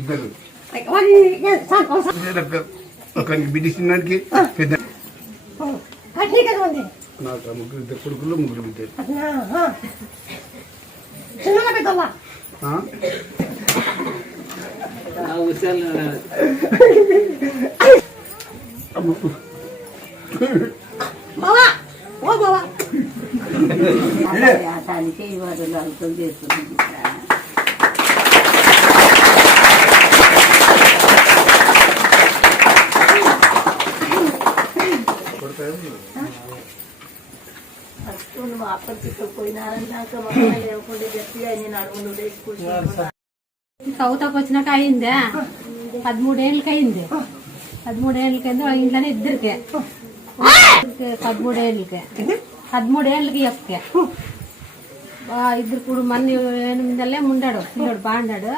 ఇద్దరు ఒకరికి బిడ్డిస్తున్నానికి పెద్ద నాకు ముగ్గురు ఇద్దరు కొడుకులు ముగ్గురు బిడ్డలు కవితకు వచ్చినాక అయిందా 13 ఏళ్ళకి అయింది 13 ఏళ్ళకి ఇంట్లోనే ఇద్దరికే 13 ఏళ్ళకి ఎప్పకే ఇద్దరు 3 మంది 8 నెలలే ఉండాడు పిల్లడు బాగుండాడు